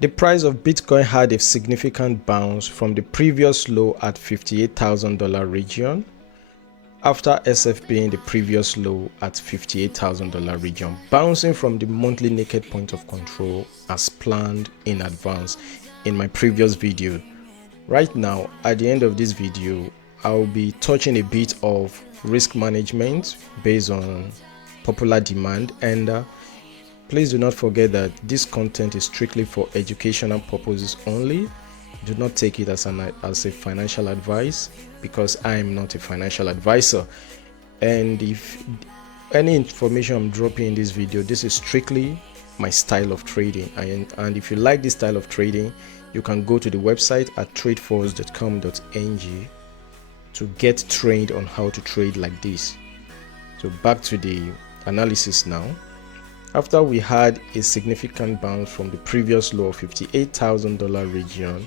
The price of Bitcoin had a significant bounce from the previous low at $58,000 region after SFP in the previous low at $58,000 region, bouncing from the monthly naked point of control as planned in advance in my previous video. Right now, at the end of this video, I'll be touching a bit of risk management based on popular demand, and please do not forget that this content is strictly for educational purposes only. Do not take it as a financial advice, because I am not a financial advisor. And if any information I'm dropping in this video, this is strictly my style of trading. And if you like this style of trading, you can go to the website at tradefuzz.com.ng to get trained on how to trade like this. So back to the analysis now. After we had a significant bounce from the previous low of $58,000 region,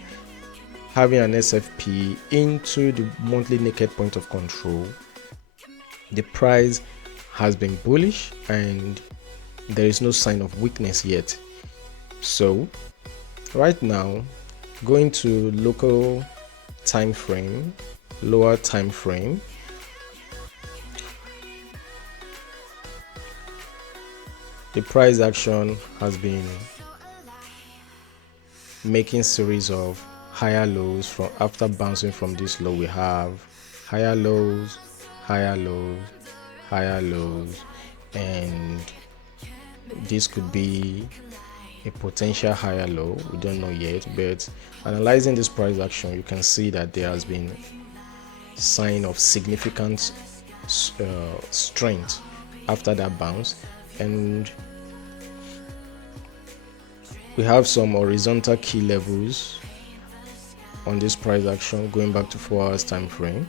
having an SFP into the monthly naked point of control, the price has been bullish and there is no sign of weakness yet. So right now, going to local time frame, lower time frame, the price action has been making series of higher lows. From after bouncing from this low, we have higher lows, higher lows, higher lows, and this could be a potential higher low. We don't know yet, but analyzing this price action, you can see that there has been sign of significant strength after that bounce, and we have some horizontal key levels on this price action going back to 4 hours time frame.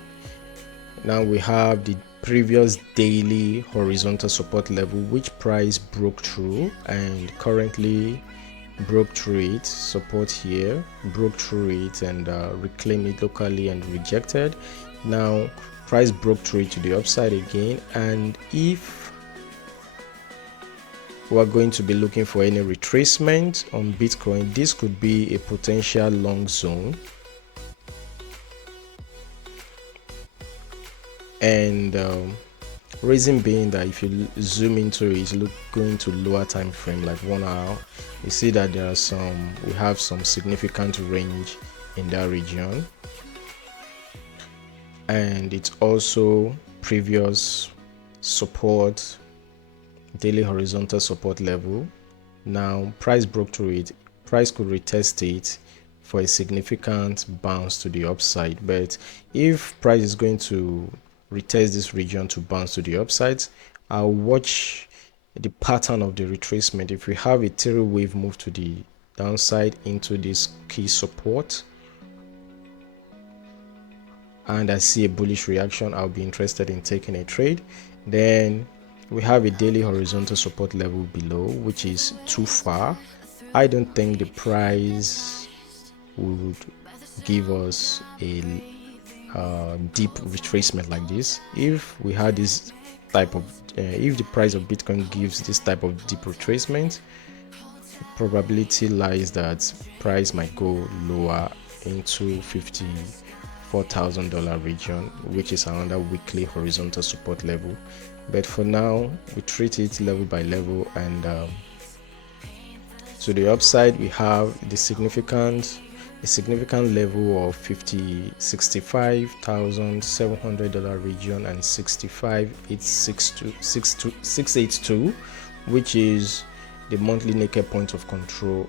Now we have the previous daily horizontal support level, which price broke through and currently broke through it. Support here, broke through it and reclaimed it locally and rejected. Now price broke through it to the upside again, and if we're going to be looking for any retracement on Bitcoin, this could be a potential long zone. And reason being that if you zoom into it, going to lower time frame like 1 hour, you see that there are we have some significant range in that region, and it's also previous support, daily horizontal support level. Now price broke through it, price could retest it for a significant bounce to the upside. But if price is going to retest this region to bounce to the upside, I'll watch the pattern of the retracement. If we have a tail wave move to the downside into this key support and I see a bullish reaction, I'll be interested in taking a trade. Then we have a daily horizontal support level below, which is too far. I don't think the price would give us a deep retracement like this. If we had this type of if the price of Bitcoin gives this type of deep retracement, the probability lies that price might go lower into $54,000 region, which is another weekly horizontal support level. But for now, we treat it level by level, and to the upside we have the significant level of $65,700 region and 65,682, which is the monthly naked point of control,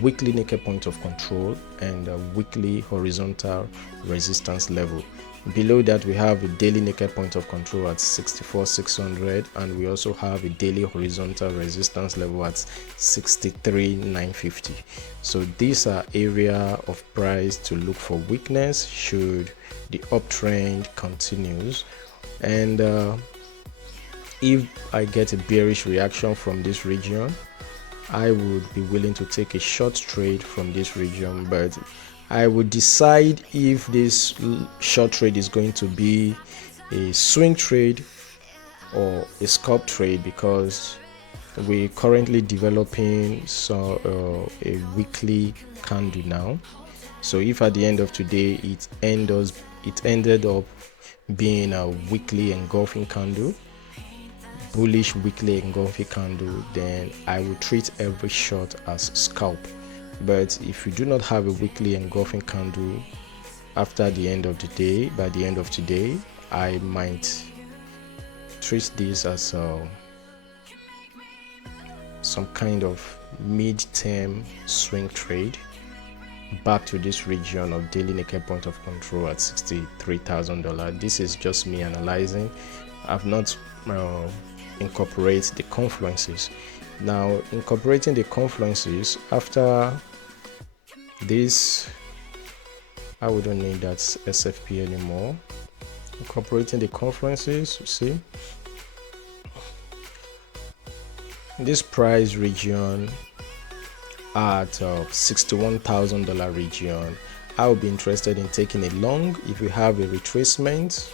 weekly naked point of control, and weekly horizontal resistance level. Below that, we have a daily naked point of control at 64,600, and we also have a daily horizontal resistance level at 63,950. So these are area of price to look for weakness should the uptrend continues. And if I get a bearish reaction from this region, I would be willing to take a short trade from this region, but I would decide if this short trade is going to be a swing trade or a scalp trade, because we're currently developing a weekly candle now. So if at the end of today it ended up being a weekly engulfing candle, bullish weekly engulfing candle, then I will treat every short as scalp. But if you do not have a weekly engulfing candle after the end of the day, by the end of today, I might treat this as some kind of mid-term swing trade back to this region of daily naked point of control at $63,000. This is just me analyzing. I've not incorporated the confluences. Now, incorporating the confluences after this, I wouldn't need that SFP anymore. Incorporating the confluences, you see this price region at $61,000 region, I would be interested in taking a long if we have a retracement.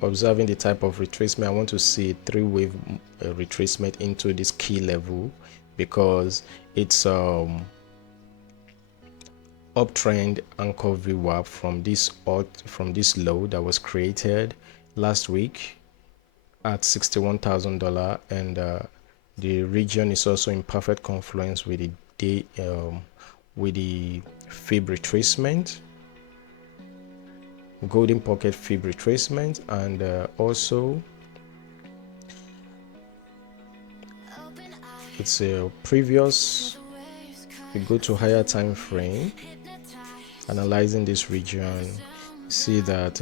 Observing the type of retracement, I want to see a three-wave retracement into this key level because it's uptrend anchor VWAP from this low that was created last week at $61,000, and the region is also in perfect confluence with the fib retracement, golden pocket fib retracement, and also it's a previous. We go to higher time frame, analyzing this region, see that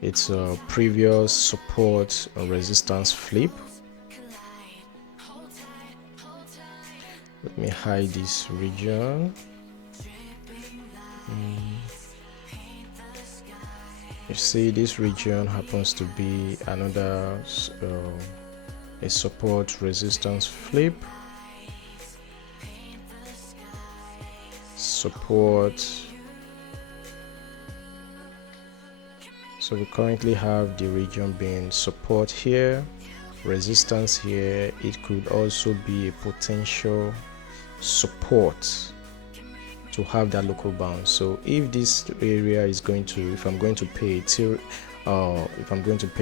it's a previous support and resistance flip. Let me hide this region. You see this region happens to be another a support resistance flip, support. So we currently have the region being support here, resistance here. It could also be a potential support to have that local bounce. So if this area is going to, if I'm going to pay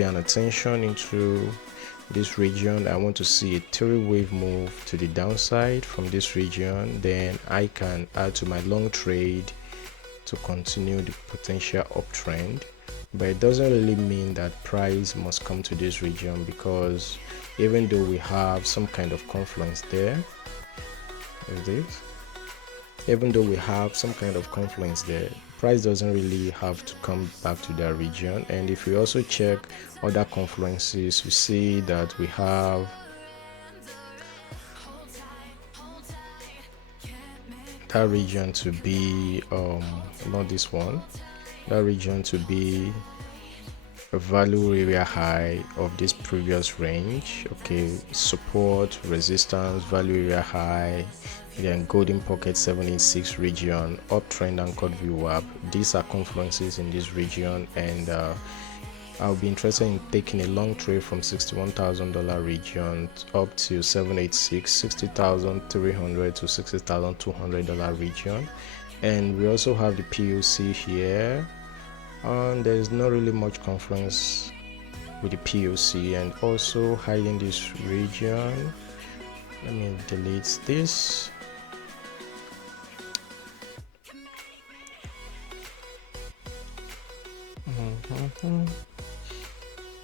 an attention into this region, I want to see a three-wave move to the downside from this region, then I can add to my long trade to continue the potential uptrend. But it doesn't really mean that price must come to this region, because even though we have some kind of confluence there, even though we have some kind of confluence there, price doesn't really have to come back to that region. And if we also check other confluences, we see that we have that region to be not this one, that region to be a value area high of this previous range. Okay, support, resistance, value area high, then golden pocket 786 region, uptrend anchored VWAP. These are confluences in this region, and I'll be interested in taking a long trade from $61,000 region up to 786, $60,300 to $60,200 region. And we also have the POC here, and there's not really much confluence with the POC. And also hiding this region, let me delete this.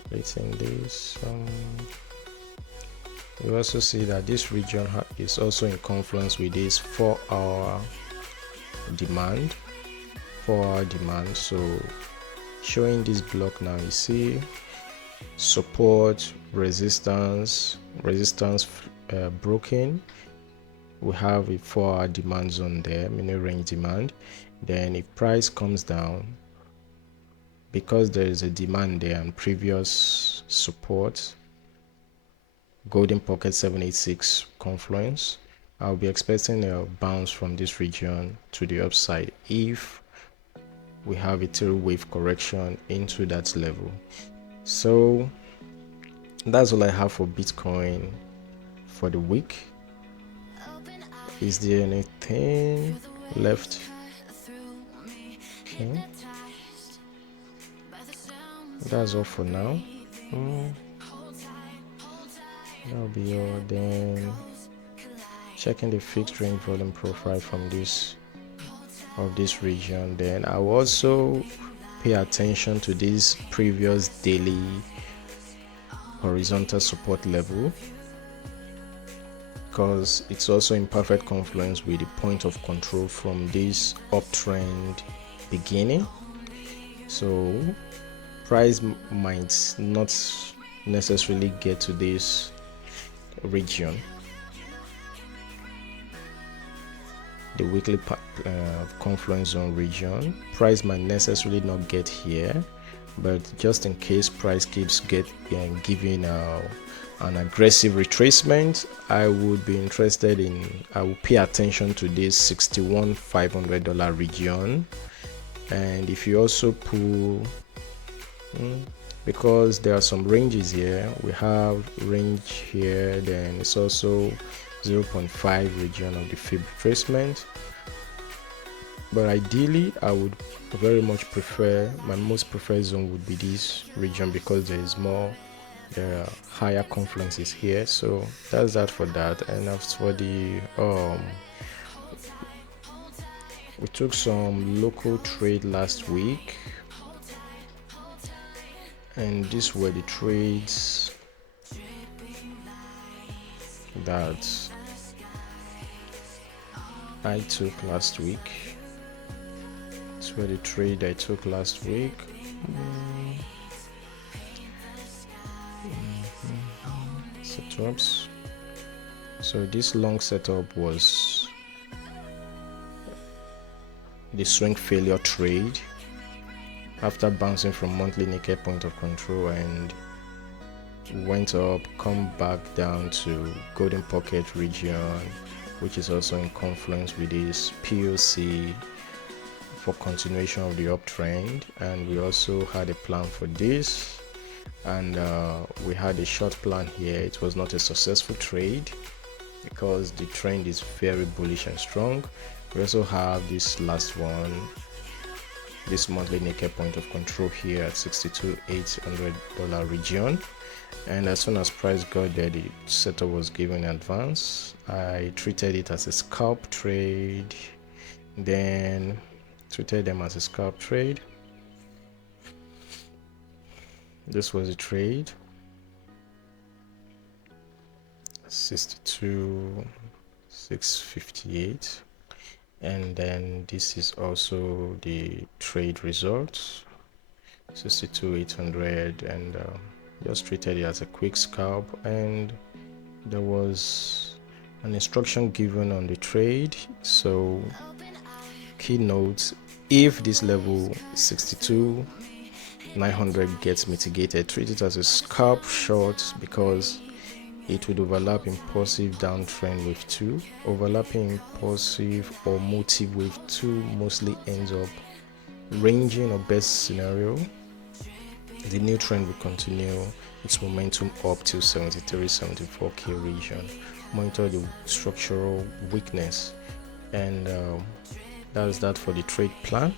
Deleting this. We also see that this region is also in confluence with this 4-hour demand. So showing this block now, you see support, resistance broken. We have a 4-hour demand zone there, mini range demand. Then if price comes down, because there is a demand there and previous support, golden pocket 786 confluence, I'll be expecting a bounce from this region to the upside if we have a 3-wave correction into that level. So That's all I have for Bitcoin for the week. Is there anything left? Okay, that's all for now. That'll be all. Then checking the fixed range volume profile from this region. Then I will also pay attention to this previous daily horizontal support level, because it's also in perfect confluence with the point of control from this uptrend beginning. So price might not necessarily get to this region, the weekly confluence zone region. Price might necessarily not get here, but just in case price keeps giving an aggressive retracement, I would be interested in, I will pay attention to this $61,500 region. And if you also pull, because there are some ranges here, we have range here, then it's also 0.5 region of the fib retracement. But ideally, I would very much prefer, my most preferred zone would be this region, because there are higher confluences here. So that's that for that. And as for the we took some local trade last week, and these were the trades that I took last week. These were the trade I took last week. Setups. So this long setup was the swing failure trade after bouncing from monthly naked point of control and went up, come back down to golden pocket region, which is also in confluence with this POC for continuation of the uptrend. And we also had a plan for this, and we had a short plan here. It was not a successful trade because the trend is very bullish and strong. We also have this last one, this monthly naked point of control here at $62,800 region. And as soon as price got there, the setup was given in advance. I treated it as a scalp trade, then treated them as a scalp trade. This was a trade, 62,658. And then this is also the trade results, 62,800, and just treated it as a quick scalp. And there was an instruction given on the trade. So key notes: if this level 62,900 gets mitigated, treat it as a scalp short, because it would overlap impulsive downtrend wave 2. Overlapping impulsive or motive wave 2 mostly ends up ranging, or best scenario, the new trend will continue its momentum up till 73-74k region. Monitor the structural weakness. And that's that for the trade plan.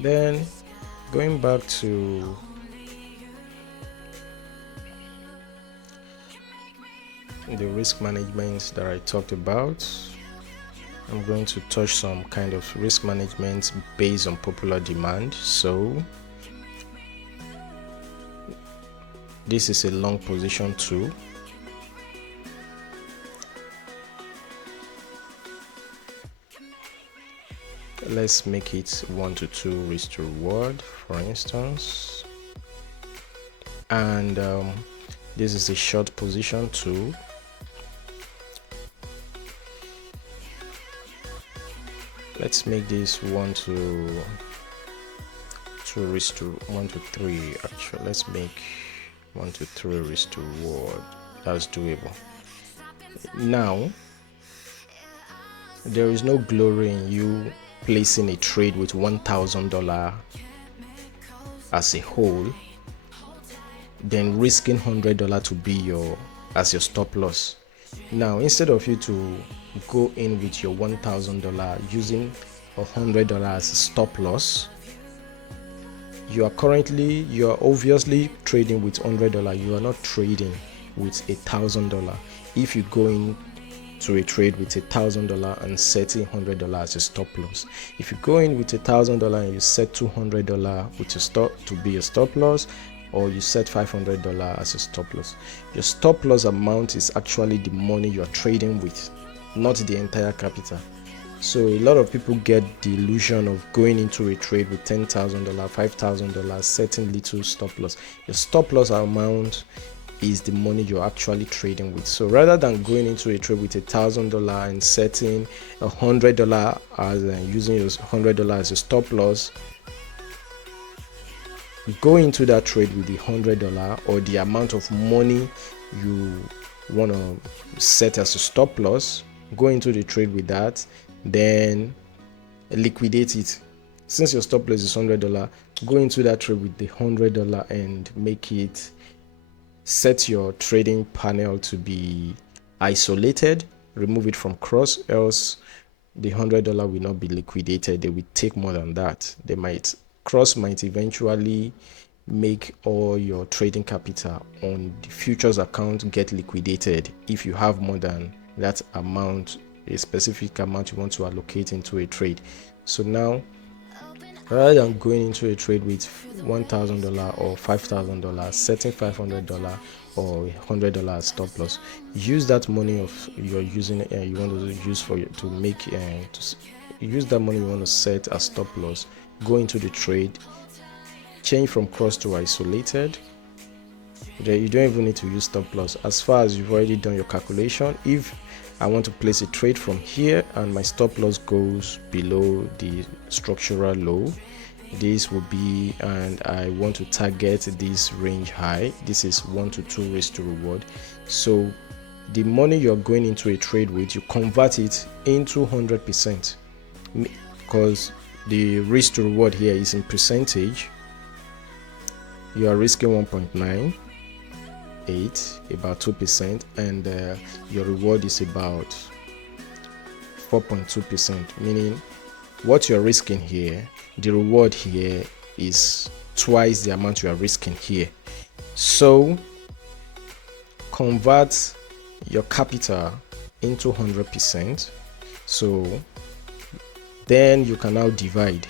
Then going back to the risk management that I talked about, I'm going to touch some kind of risk management based on popular demand. So this is a long position too. Let's make it 1 to 2 risk to reward, for instance. And this is a short position too. Let's make this 1 to 2 risk to 1 to 3. Actually, let's make 1 to 3 risk to reward. That's doable. Now, there is no glory in you placing a trade with $1,000 as a whole. then risking $100 to be your stop loss. Now, instead of you to go in with your $1,000 using $100 as a stop loss, you are obviously trading with $100. You are not trading with $1,000. If you go into a trade with $1,000 and setting $100 as a stop loss, if you go in with $1,000 and you set $200 with a stop to be a stop loss, or you set $500 as a stop loss, your stop loss amount is actually the money you're trading with, not the entire capital. So a lot of people get the illusion of going into a trade with $10,000, $5,000, setting little stop loss. Your stop loss amount is the money you're actually trading with. So rather than going into a trade with $1,000 and setting $100 as using your $100 as a stop loss, go into that trade with the $100 or the amount of money you want to set as a stop loss. Go into the trade with that, then liquidate it. Since your stop loss is $100, go into that trade with the $100 and make it, set your trading panel to be isolated, remove it from cross, else the $100 will not be liquidated. They will take more than that. Cross might eventually make all your trading capital on the futures account get liquidated if you have more than that amount, a specific amount you want to allocate into a trade. So now, rather than going into a trade with $1,000 or $5,000, setting $500 or $100 stop loss, use that money of you're using you want to use for to make to use that money you want to set as stop loss. Go into the trade, change from cross to isolated. You don't even need to use stop loss as far as you've already done your calculation. If I want to place a trade from here and my stop loss goes below the structural low, this will be, and I want to target this range high. This is 1 to 2 risk to reward. So the money you're going into a trade with, you convert it into 100%, because the risk to reward here is in percentage. You are risking 1.98, about 2%, and your reward is about 4.2%, meaning what you're risking here, the reward here is twice the amount you are risking here. So convert your capital into 100%. So then you can now divide.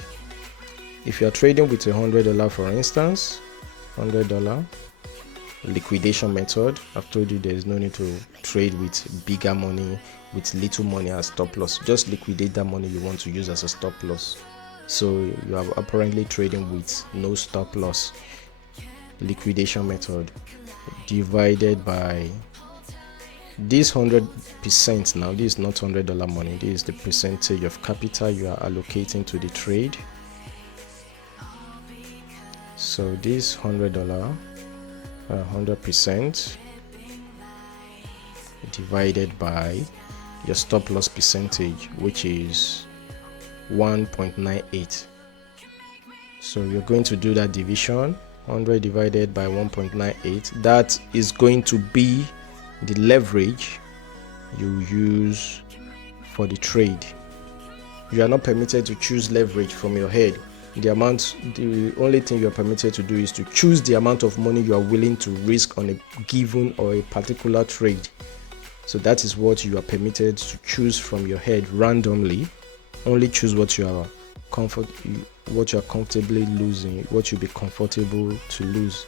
If you are trading with $100, for instance, $100 liquidation method, I've told you there is no need to trade with bigger money, with little money as stop loss. Just liquidate that money you want to use as a stop loss. So you are apparently trading with no stop loss. Liquidation method divided by this 100%. Now this is not $100 money, this is the percentage of capital you are allocating to the trade. So this $100, 100% divided by your stop loss percentage, which is 1.98. So you're going to do that division, 100 divided by 1.98. That is going to be the leverage you use for the trade. You are not permitted to choose leverage from your head. The only thing you are permitted to do is to choose the amount of money you are willing to risk on a given or a particular trade. So that is what you are permitted to choose from your head randomly. Only choose what you are comfortably losing, what you'll be comfortable to lose.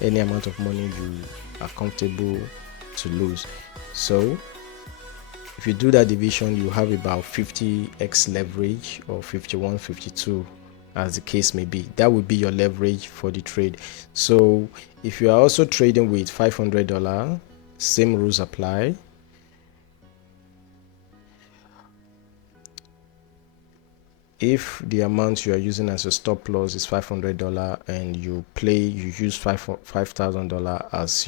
Any amount of money you are comfortable to lose. So if you do that division, you have about 50x leverage, or 51, 52, as the case may be. That would be your leverage for the trade. So if you are also trading with $500, same rules apply. If the amount you are using as a stop loss is $500 and you use $5,000 as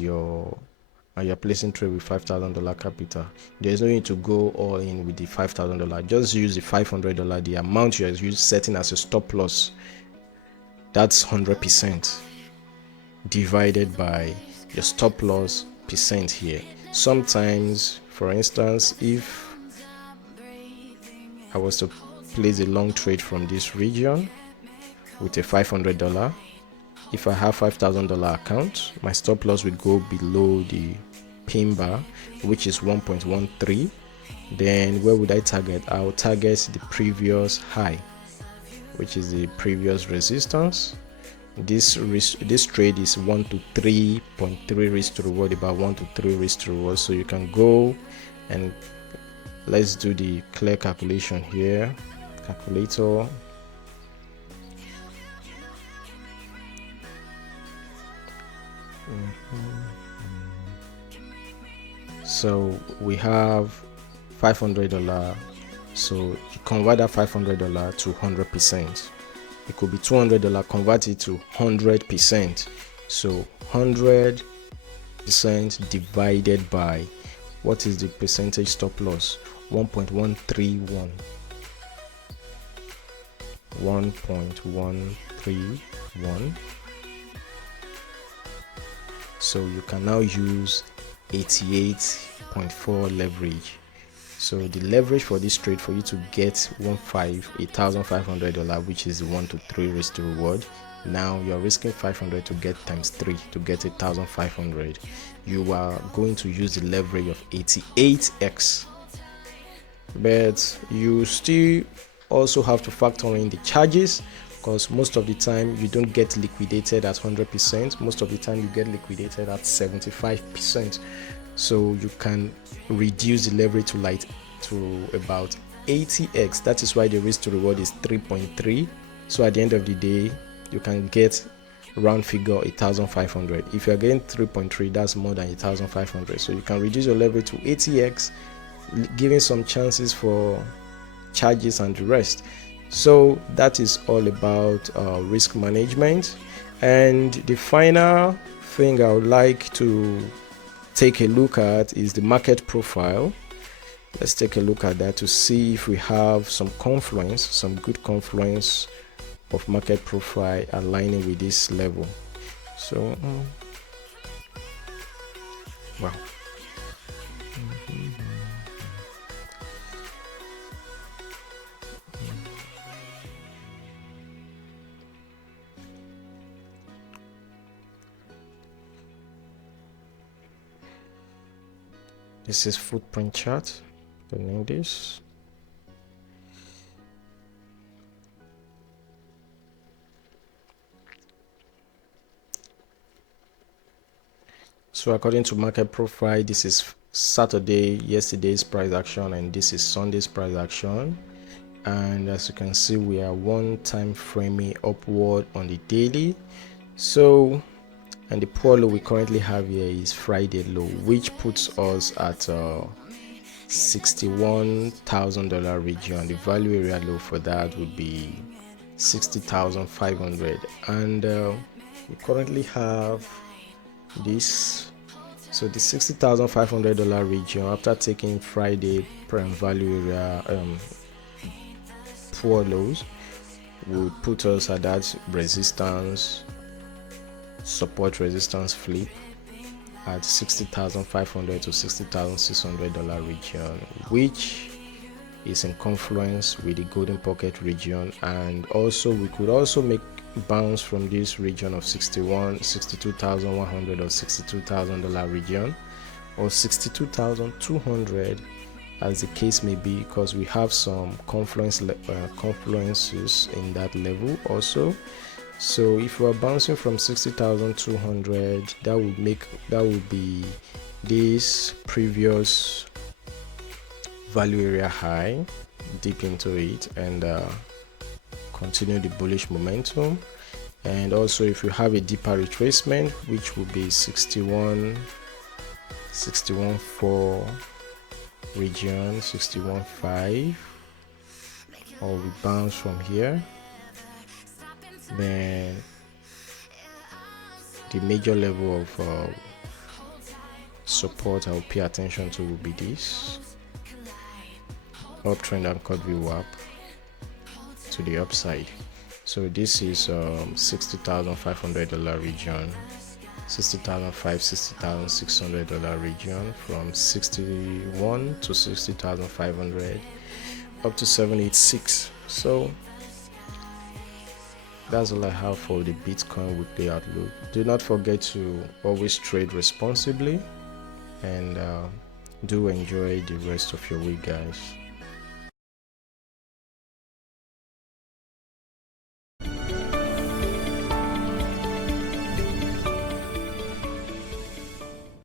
and you're placing trade with $5,000 capital, there's no need to go all in with the $5,000. Just use the $500, the amount you're setting as a stop loss. That's 100%. divided by your stop loss percent here. Sometimes, for instance, if I was to place a long trade from this region with a $500, if I have $5,000 account, my stop loss will go below the pin bar, which is 1.13. Then where would I target? I'll target the previous high, which is the previous resistance. This trade is 1 to 3.3 risk to reward, about 1 to 3 risk to reward. So you can go and let's do the clear calculation here. Calculator. So we have $500. So you convert that $500 to 100%. It could be $200, convert it to 100%. So 100% divided by, what is the percentage stop loss? 1.131. 1.131. So you can now use 88.4 leverage. So the leverage for this trade, for you to get $1,500, which is 1 to 3 risk to reward, now you're risking 500 to get times 3 to get 1,500. You are going to use the leverage of 88x, but you still also have to factor in the charges, because most of the time you don't get liquidated at 100%. Most of the time you get liquidated at 75%. So you can reduce the leverage to about 80x. That is why the risk to reward is 3.3. So at the end of the day, you can get round figure 1,500. If you're getting 3.3, that's more than 1,500. So you can reduce your leverage to 80x, giving some chances for charges and the rest. So that is all about risk management. And the final thing I would like to take a look at is the market profile. Let's take a look at that to see if we have some confluence, some good confluence of market profile aligning with this level. So wow. This is footprint chart. Name this. So according to market profile, this is Saturday, yesterday's price action, and this is Sunday's price action. And as you can see, we are one time framing upward on the daily. So, and the poor low we currently have here is Friday low, which puts us at $61,000 region. The value area low for that would be 60,500, and we currently have this. So the $60,500 region, after taking Friday prime value area poor lows, would put us at that resistance, support resistance flip at $60,500 to $60,600 region, which is in confluence with the golden pocket region. And also we could also make bounce from this region of $62,100 or $62,000 region, or $62,200 as the case may be, because we have some confluences in that level also. So if we are bouncing from 60,200, that would be this previous value area high, dip into it and continue the bullish momentum. And also if you have a deeper retracement, which would be 61.4 region, 61.5, or we bounce from here, then the major level of support I'll pay attention to will be this uptrend and cut VWAP to the upside. So this is $60,500 region, $60,500, $60,600 region, from 61 to 60,500 up to 786. So that's all I have for the Bitcoin weekly outlook. Do not forget to always trade responsibly, and do enjoy the rest of your week, guys.